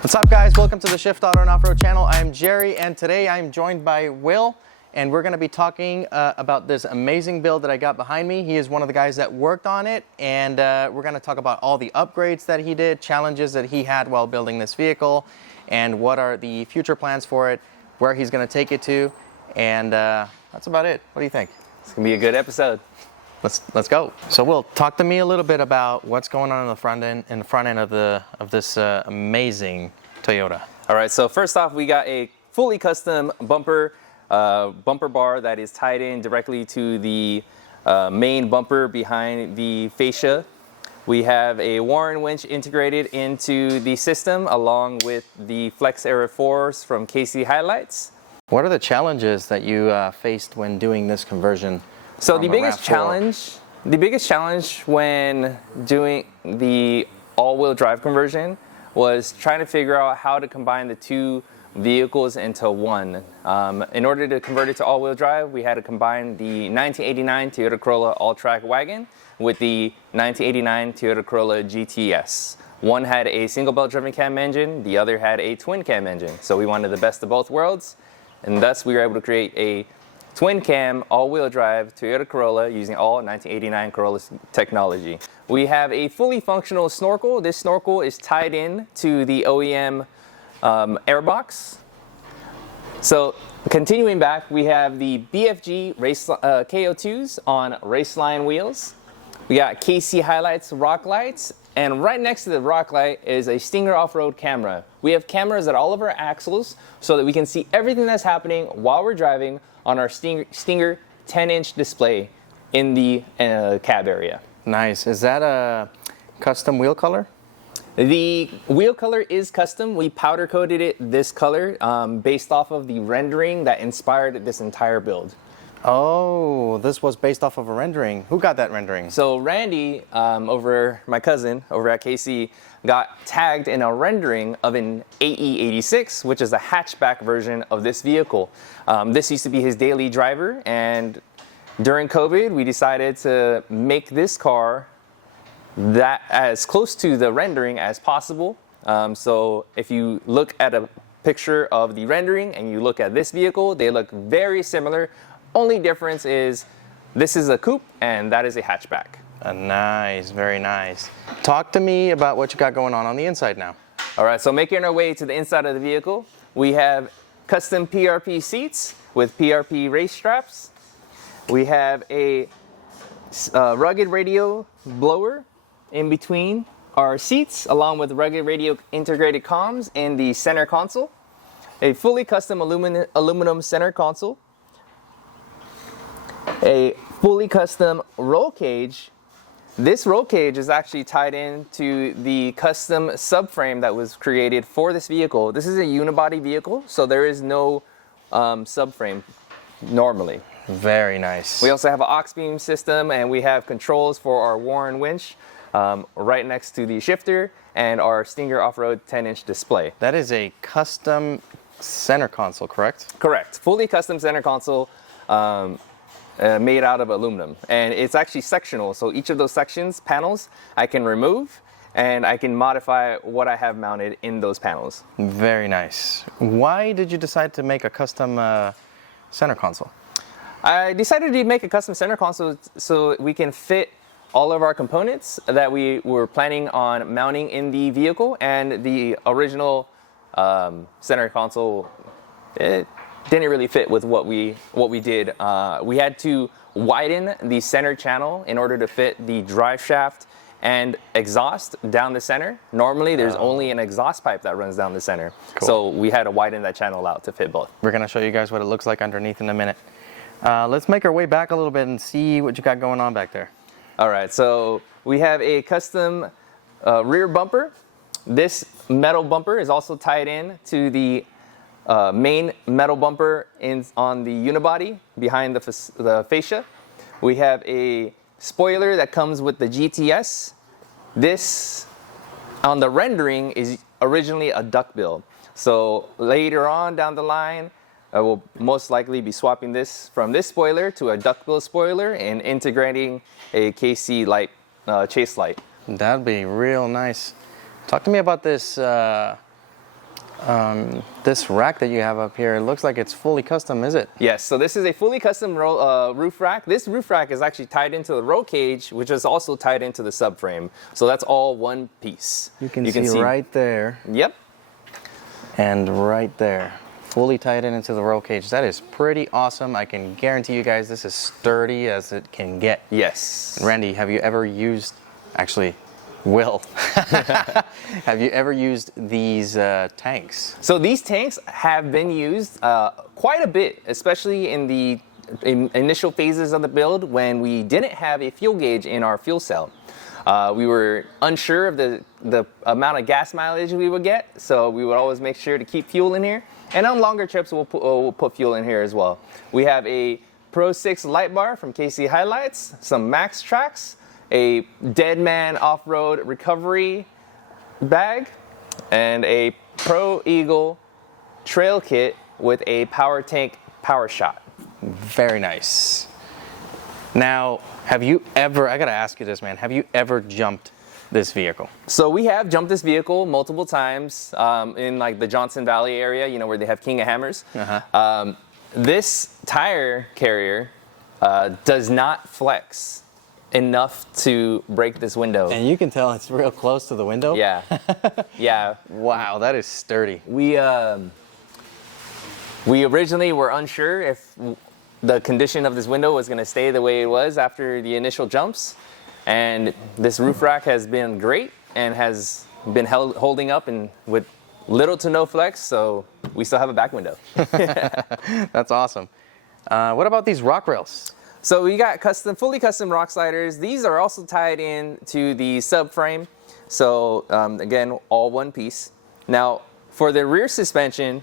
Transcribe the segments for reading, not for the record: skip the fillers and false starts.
What's up, guys? Welcome to the Shift Auto and Off-Road channel. I'm Jerry, and today I'm joined by Will, and we're going to be talking about this amazing build that I got behind me. He is one of the guys that worked on it, and we're going to talk about all the upgrades that he did, challenges that he had while building this vehicle, and what are the future plans for it, where he's going to take it to, and that's about it. What do you think? It's going to be a good episode. Let's go. So Will, talk to me a little bit about what's going on in the front end of this amazing Toyota. All right, so first off, we got a fully custom bumper bar that is tied in directly to the main bumper behind the fascia. We have a Warren winch integrated into the system along with the Flex Aero 4s from Kc Hilites. What are the challenges that you faced when doing this conversion? So the biggest challenge when doing the all-wheel drive conversion was trying to figure out how to combine the two vehicles into one. In order to convert it to all-wheel drive, we had to combine the 1989 Toyota Corolla all-track wagon with the 1989 Toyota Corolla GTS. One had a single belt driven cam engine, the other had a twin cam engine. So we wanted the best of both worlds, and thus we were able to create a twin cam, all-wheel drive Toyota Corolla using all 1989 Corolla technology. We have a fully functional snorkel. This snorkel is tied in to the OEM airbox. So continuing back, we have the BFG race, KO2s on Raceline wheels. We got Kc Hilites rock lights, and right next to the rock light is a Stinger off-road camera. We have cameras at all of our axles so that we can see everything that's happening while we're driving on our Stinger 10-inch display in the cab area. Nice. Is that a custom wheel color? The wheel color is custom. We powder coated it this color based off of the rendering that inspired this entire build. Oh, this was based off of a rendering. Who got that rendering? So Randy, my cousin over at KC, got tagged in a rendering of an AE86, which is a hatchback version of this vehicle. This used to be his daily driver, and during COVID, we decided to make this car that as close to the rendering as possible. So if you look at a picture of the rendering and you look at this vehicle, they look very similar. Only difference is this is a coupe and that is a hatchback. Nice, very nice. Talk to me about what you got going on the inside now. All right, so making our way to the inside of the vehicle, we have custom PRP seats with PRP race straps. We have a rugged radio blower in between our seats, along with rugged radio integrated comms in the center console. A fully custom aluminum center console. A fully custom roll cage. This roll cage is actually tied into the custom subframe that was created for this vehicle. This is a unibody vehicle, so there is no subframe normally. Very nice. We also have an aux beam system, and we have controls for our Warren winch right next to the shifter and our Stinger off-road 10-inch display. That is a custom center console, correct? Correct. Fully custom center console. Made out of aluminum, and it's actually sectional, so each of those panels I can remove and I can modify what I have mounted in those panels. Very nice. Why did you decide to make a custom center console? I decided to make a custom center console so we can fit all of our components that we were planning on mounting in the vehicle, and the original center console, it didn't really fit with what we did. We had to widen the center channel in order to fit the drive shaft and exhaust down the center. Normally there's only an exhaust pipe that runs down the center. Cool. So we had to widen that channel out to fit both. We're gonna show you guys what it looks like underneath in a minute. Let's make our way back a little bit and see what you got going on back there. All right, so we have a custom rear bumper. This metal bumper is also tied in to the main metal bumper on the unibody behind the fascia. We have a spoiler that comes with the GTS. This, on the rendering, is originally a duckbill. So later on down the line, I will most likely be swapping this from this spoiler to a duckbill spoiler and integrating a Kc light, chase light. That'd be real nice. Talk to me about this This rack that you have up here, it looks like it's fully custom, is it? Yes, so this is a fully custom roof rack. This roof rack is actually tied into the roll cage, which is also tied into the subframe. So that's all one piece. You can see right there. Yep. And right there. Fully tied into the roll cage. That is pretty awesome. I can guarantee you guys this is sturdy as it can get. Yes. Randy, have you ever used, actually, Will, have you ever used these tanks? So these tanks have been used quite a bit, especially in the initial phases of the build when we didn't have a fuel gauge in our fuel cell. We were unsure of the amount of gas mileage we would get, so we would always make sure to keep fuel in here. And on longer trips, we'll put fuel in here as well. We have a Pro 6 light bar from Kc Hilites, some Max tracks, a Deadman off-road recovery bag, and a Pro Eagle trail kit with a power tank power shot. Very nice. Now, have you ever, I gotta ask you this, man, have you ever jumped this vehicle? So we have jumped this vehicle multiple times in like the Johnson Valley area, you know, where they have King of Hammers. This tire carrier does not flex enough to break this window. And you can tell it's real close to the window. Yeah. Yeah. Wow, that is sturdy. We originally were unsure if the condition of this window was going to stay the way it was after the initial jumps. And this roof rack has been great and has been holding up and with little to no flex, so we still have a back window. That's awesome. What about these rock rails? So we got fully custom rock sliders. These are also tied in to the subframe. So again, all one piece. Now for the rear suspension,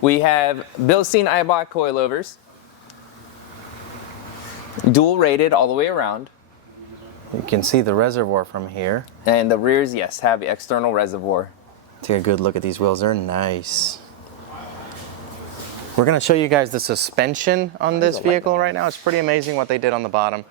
we have Bilstein Eibach coilovers, dual rated all the way around. You can see the reservoir from here. And the rears, yes, have the external reservoir. Take a good look at these wheels, they're nice. We're gonna show you guys the suspension on this vehicle right now. It's pretty amazing what they did on the bottom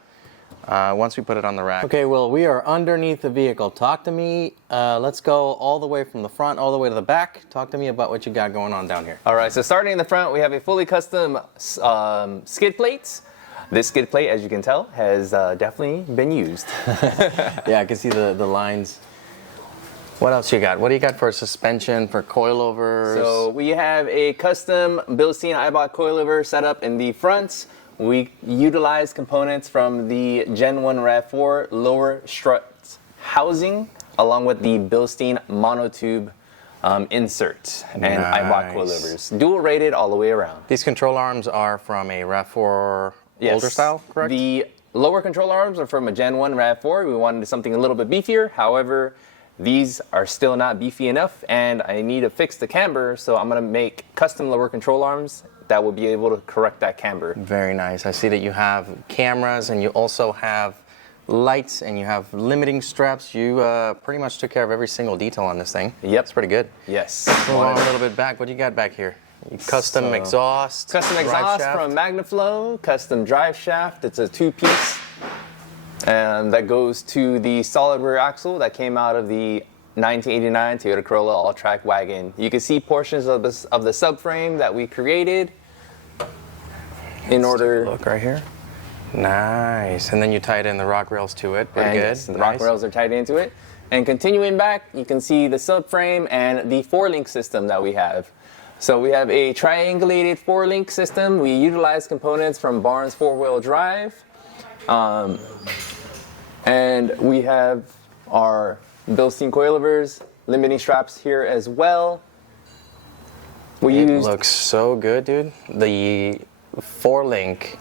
once we put it on the rack. Okay, well, we are underneath the vehicle. Talk to me, let's go all the way from the front, all the way to the back. Talk to me about what you got going on down here. All right, so starting in the front, we have a fully custom skid plate. This skid plate, as you can tell, has definitely been used. Yeah, I can see the lines. What else you got? What do you got for suspension, for coilovers? So we have a custom Bilstein Eibach coilover set up in the front. We utilize components from the Gen 1 RAV4 lower strut housing, along with the Bilstein monotube insert and Eibach coilovers. Dual rated all the way around. These control arms are from a RAV4 older style, correct? The lower control arms are from a Gen 1 RAV4. We wanted something a little bit beefier. However, these are still not beefy enough, and I need to fix the camber, so I'm going to make custom lower control arms that will be able to correct that camber. Very nice. I see that you have cameras, and you also have lights, and you have limiting straps. You pretty much took care of every single detail on this thing. Yep. It's pretty good. Yes. Move on a little bit back. What do you got back here? Custom exhaust. Custom exhaust from MagnaFlow, custom drive shaft. It's a two-piece. And that goes to the solid rear axle that came out of the 1989 Toyota Corolla all-track wagon. You can see portions of the subframe that we created in order. Look right here. Nice. And then you tied in the rock rails to it. Pretty good. Yes, the rock rails are tied into it. And continuing back, you can see the subframe and the 4-link system that we have. So we have a triangulated 4-link system. We utilize components from Barnes 4-wheel drive. And we have our Bilstein coilovers, limiting straps here as well. It looks so good, dude. The 4-link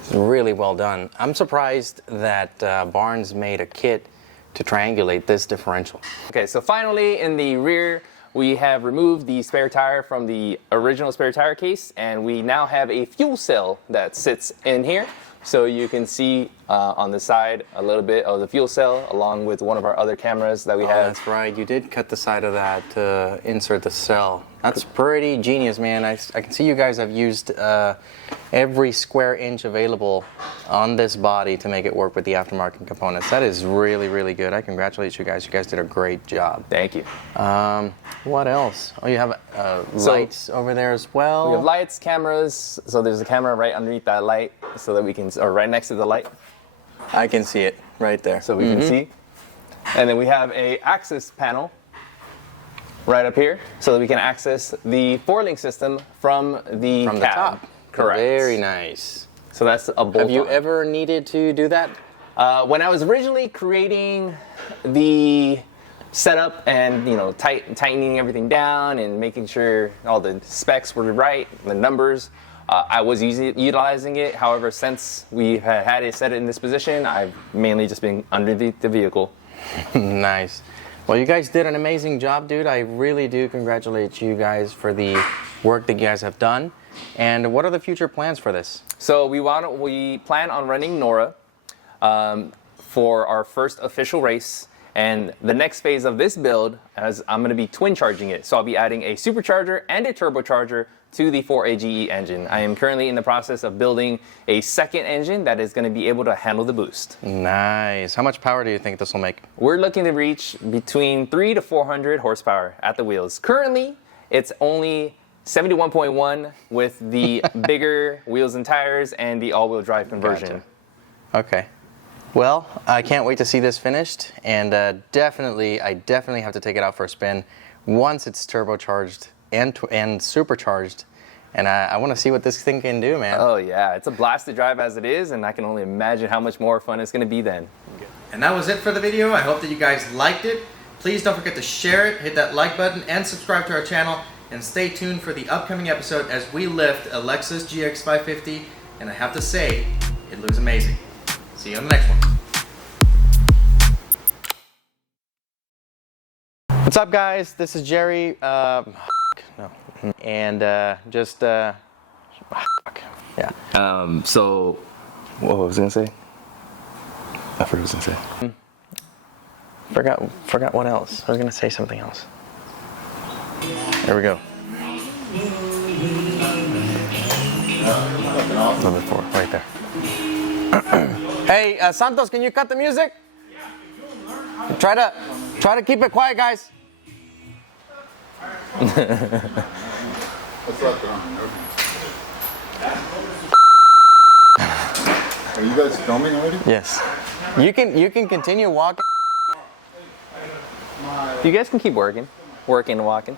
is really well done. I'm surprised that Barnes made a kit to triangulate this differential. Okay, so finally in the rear, we have removed the spare tire from the original spare tire case, and we now have a fuel cell that sits in here. So you can see on the side a little bit of the fuel cell along with one of our other cameras that we have. That's right. You did cut the side of that to insert the cell. That's pretty genius, man. I can see you guys have used every square inch available on this body to make it work with the aftermarket components. That is really, really good. I congratulate you guys. You guys did a great job. Thank you. What else? Oh, you have lights over there as well. We have lights, cameras. So there's a camera right underneath that light, so that we can, or right next to the light, I can see it right there. so we can see. And then we have a access panel right up here, so that we can access the four-link system from the From the cab. top. Correct. Very nice. So that's a bolt. Have you ever needed to do that? When I was originally creating the setup and tightening everything down and making sure all the specs were right, the numbers, I was utilizing it. However, since we had it set in this position, I've mainly just been underneath the vehicle. Nice. Well, you guys did an amazing job, dude. I really do congratulate you guys for the work that you guys have done. And what are the future plans for this? So we plan on running NORA for our first official race. And the next phase of this build, as I'm going to be twin charging it. So I'll be adding a supercharger and a turbocharger to the 4AGE engine. I am currently in the process of building a second engine that is going to be able to handle the boost. Nice. How much power do you think this will make? We're looking to reach between 300 to 400 horsepower at the wheels. Currently, it's only 71.1 with the bigger wheels and tires and the all-wheel drive conversion. Gotcha. Okay. Well, I can't wait to see this finished, and I definitely have to take it out for a spin once it's turbocharged and supercharged, and I want to see what this thing can do, man. Oh yeah, it's a blast to drive as it is, and I can only imagine how much more fun it's going to be then. And that was it for the video. I hope that you guys liked it. Please don't forget to share it, hit that like button, and subscribe to our channel, and stay tuned for the upcoming episode as we lift a Lexus GX550, and I have to say, it looks amazing. See you on the next one. What's up, guys? This is Jerry. And yeah. So, what was I gonna say? I forgot what I was gonna say. Forgot what else. I was gonna say something else. There we go. Number 4, right there. Hey, Santos, can you cut the music? Try to keep it quiet, guys. Are you guys filming already? Yes. You can continue walking. You guys can keep working and walking.